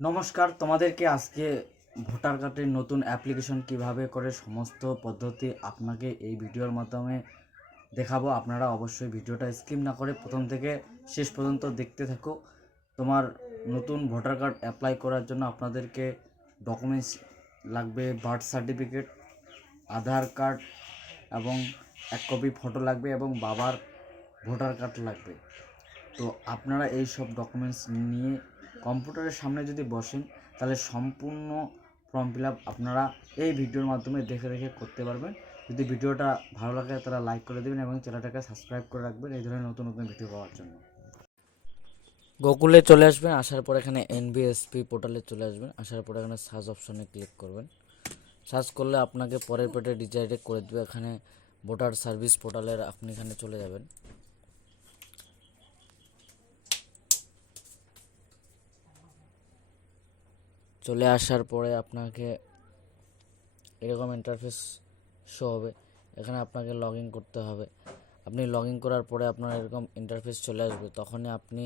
নমস্কার, তোমাদেরকে আজকে ভোটার কার্ডের নতুন অ্যাপ্লিকেশন কিভাবে করে সমস্ত পদ্ধতি আপনাকে এই ভিডিওর মাধ্যমে দেখাবো। আপনারা অবশ্যই ভিডিওটা স্কিপ না করে প্রথম থেকে শেষ পর্যন্ত দেখতে থাকো। তোমার নতুন ভোটার কার্ড অ্যাপ্লাই করার জন্য আপনাদেরকে ডকুমেন্টস লাগবে, বার্থ সার্টিফিকেট, আধার কার্ড এবং এক কপি ফটো লাগবে এবং বাবার ভোটার কার্ড লাগবে। তো আপনারা এই সব ডকুমেন্টস নিয়ে কম্পিউটারের সামনে যদি বসেন তাহলে সম্পূর্ণ ফর্ম ফিল আপ আপনারা এই ভিডিওর মাধ্যমে দেখে দেখে করতে পারবেন। যদি ভিডিওটা ভালো লাগে তারা লাইক করে দেবেন এবং চ্যানেলটাকে সাবস্ক্রাইব করে রাখবেন এই ধরনের নতুন নতুন ভিডিও পাওয়ার জন্য। গুগলে চলে আসবেন, আসার পর এখানে এনবিএসপি পোর্টালে চলে আসবেন, আসার পর এখানে সার্চ অপশনে ক্লিক করবেন। সার্চ করলে আপনাকে পরের পেটে রিডাইরেক্ট করে দেবে, এখানে ভোটার সার্ভিস পোর্টালের আপনি এখানে চলে যাবেন। চলে আসার পরে আপনাকে এরকম ইন্টারফেস শো হবে, এখানে আপনাকে লগ ইন করতে হবে। আপনি লগ ইন করার পরে আপনার এরকম ইন্টারফেস চলে আসবে, তখনই আপনি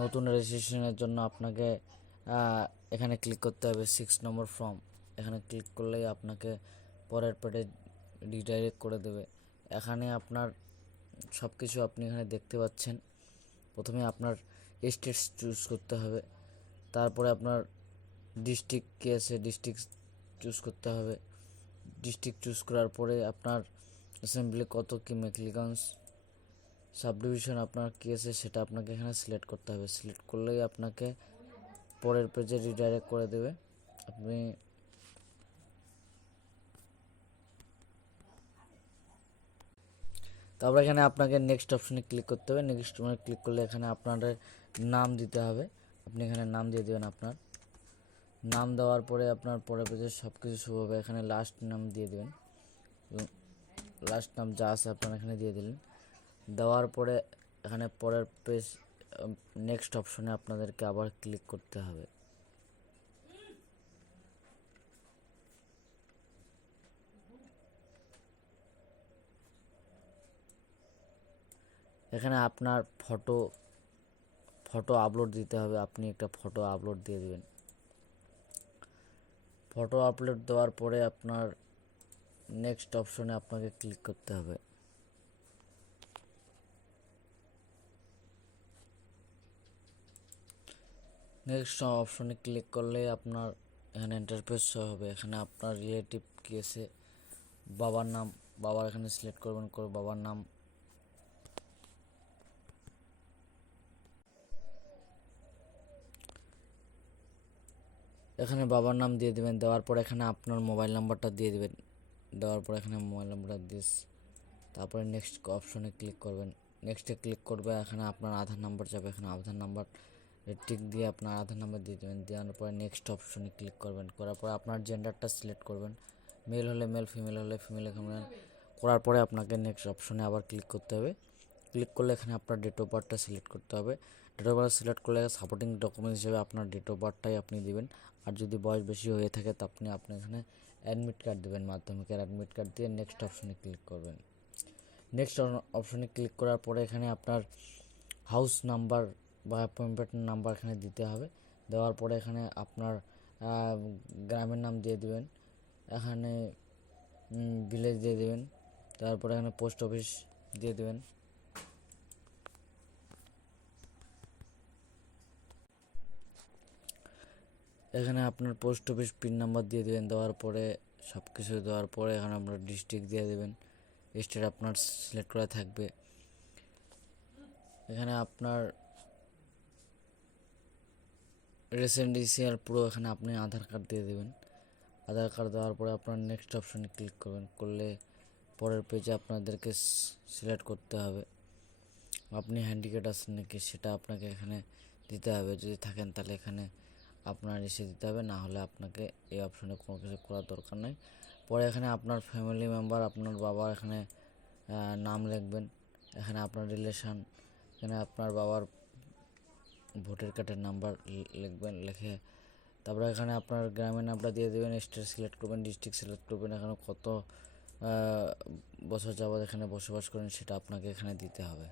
নতুন রেজিস্ট্রেশনের জন্য আপনাকে এখানে ক্লিক করতে হবে 6 নম্বর ফর্ম। এখানে ক্লিক করলেই আপনাকে পরের পেটে রিডাইরেক্ট করে দেবে। এখানে আপনার সব কিছু আপনি এখানে দেখতে পাচ্ছেন। প্রথমে আপনার স্টেট চুজ করতে হবে, তারপরে আপনার ডিস্ট্রিক্ট কী আছে ডিস্ট্রিক্ট চুজ করতে হবে। ডিস্ট্রিক্ট চুজ করার পরে আপনার অ্যাসেম্বলি কত কি মেকলিগঞ্জ সাব ডিভিশন আপনার কী আছে সেটা আপনাকে এখানে সিলেক্ট করতে হবে। সিলেক্ট করলেই আপনাকে পরের পেজে রিডাইরেক্ট করে দেবে। আপনি তারপর এখানে আপনাকে নেক্সট অপশনে ক্লিক করতে হবে। নেক্সট অপশনে ক্লিক করলে এখানে আপনাদের নাম দিতে হবে, আপনি এখানে নাম দিয়ে দেবেন। আপনার নাম দেওয়ার পরে আপনার পরের পেজে সব কিছু শুরু হবে। এখানে লাস্ট নাম দিয়ে দেবেন, লাস্ট নাম যা আছে আপনারা এখানে দিয়ে দিলেন। দেওয়ার পরে এখানে পরের পেজ নেক্সট অপশনে আপনাদেরকে আবার ক্লিক করতে হবে। এখানে আপনার ফটো আপলোড দিতে হবে, আপনি একটা ফটো আপলোড দিয়ে দেবেন। ফটো আপলোড দেওয়ার পরে আপনার নেক্সট অপশনে আপনাকে ক্লিক করতে হবে। নেক্সট অপশনে ক্লিক করলে আপনার এখানে ইন্টারফেস শো হবে। এখানে আপনার রিলেটিভ কী আছে, বাবার নাম, বাবার এখানে সিলেক্ট করবেন, করে বাবার নাম এখানে বাবার নাম দিয়ে দেবেন। দেওয়ার পর এখানে আপনার মোবাইল নাম্বারটা দিয়ে দেবেন। দেওয়ার পর এখানে মোবাইল নাম্বারটা দিস, তারপরে নেক্সট অপশনে ক্লিক করবেন। নেক্সটে ক্লিক করবে, এখানে আপনার আধার নাম্বার যাবে, এখানে আধার নাম্বার টিক দিয়ে আপনার আধার নাম্বার দিয়ে দেবেন। দেওয়ার পরে নেক্সট অপশনে ক্লিক করবেন। করার পরে আপনার জেন্ডারটা সিলেক্ট করবেন, মেল হলে মেল, ফিমেল হলে ফিমেল। এখানে করার পরে আপনাকে নেক্সট অপশনে আবার ক্লিক করতে হবে। ক্লিক করলে এখানে আপনার ডেট অফ বার্থটা সিলেক্ট করতে হবে। ডেট অফ বার্থ সিলেক্ট করলে সাপোর্টিং ডকুমেন্টস হিসেবে আপনার ডেট অফ বার্থটাই আপনি দিবেন। আর যদি বয়স বেশি হয়ে থাকে তা আপনি এখানে অ্যাডমিট কার্ড দেবেন, মাধ্যমিকের অ্যাডমিট কার্ড দিয়ে নেক্সট অপশনে ক্লিক করবেন। নেক্সট অপশনে ক্লিক করার পরে এখানে আপনার হাউস নাম্বার বা অ্যাপয়েন্টমেন্ট নাম্বার এখানে দিতে হবে। দেওয়ার পরে এখানে আপনার গ্রামের নাম দিয়ে দিবেন, এখানে ভিলেজ দিয়ে দেবেন, তারপরে এখানে পোস্ট অফিস দিয়ে দেবেন। এখানে আপনার পোস্ট অফিস পিন নাম্বার দিয়ে দেবেন। দেওয়ার পরে সব কিছু দেওয়ার পরে এখানে আপনার ডিস্ট্রিক্ট দিয়ে দেবেন, স্টেট আপনার সিলেক্ট করা থাকবে। এখানে আপনার রেসিডেন্সিয়াল পুরো এখানে আপনি আধার কার্ড দিয়ে দেবেন। আধার কার্ড দেওয়ার পরে আপনার নেক্সট অপশনে ক্লিক করবেন। করলে পরের পেজে আপনাদেরকে সিলেক্ট করতে হবে আপনি হ্যান্ডিক্যাপ আছেন নাকি, সেটা আপনাকে এখানে দিতে হবে। যদি থাকেন তাহলে এখানে আপনার এসে দিতে হবে, না হলে আপনাকে এই অপশনে কোনো কিছু করার দরকার নেই। পরে এখানে আপনার ফ্যামিলি মেম্বার, আপনার বাবার এখানে নাম লিখবেন, এখানে আপনার রিলেশান, এখানে আপনার বাবার ভোটার কার্ডের নাম্বার লিখবেন। লিখে তারপরে এখানে আপনার গ্রামের নামটা দিয়ে দেবেন, স্টেট সিলেক্ট করবেন, ডিস্ট্রিক্ট সিলেক্ট করবেন, এখানে কত বছর যাবত এখানে বসবাস করেন সেটা আপনাকে এখানে দিতে হবে।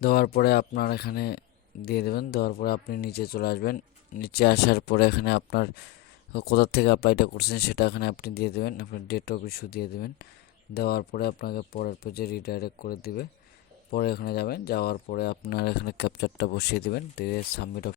দেওয়ার পরে আপনার এখানে দিয়ে দেবেন। দেওয়ার পরে আপনি নিচে চলে আসবেন। নিচে আসার পরে এখানে আপনার কোথা থেকে অ্যাপ্লাইটা করছেন সেটা এখানে আপনি দিয়ে দেবেন, আপনার ডেট অফ ইস্যু দিয়ে দেবেন। দেওয়ার পরে আপনাকে পরের পেজে রিডাইরেক্ট করে দিবে। পরে এখানে যাবেন, যাওয়ার পরে আপনার এখানে ক্যাপচারটা বসিয়ে দেবেন, দিয়ে সাবমিট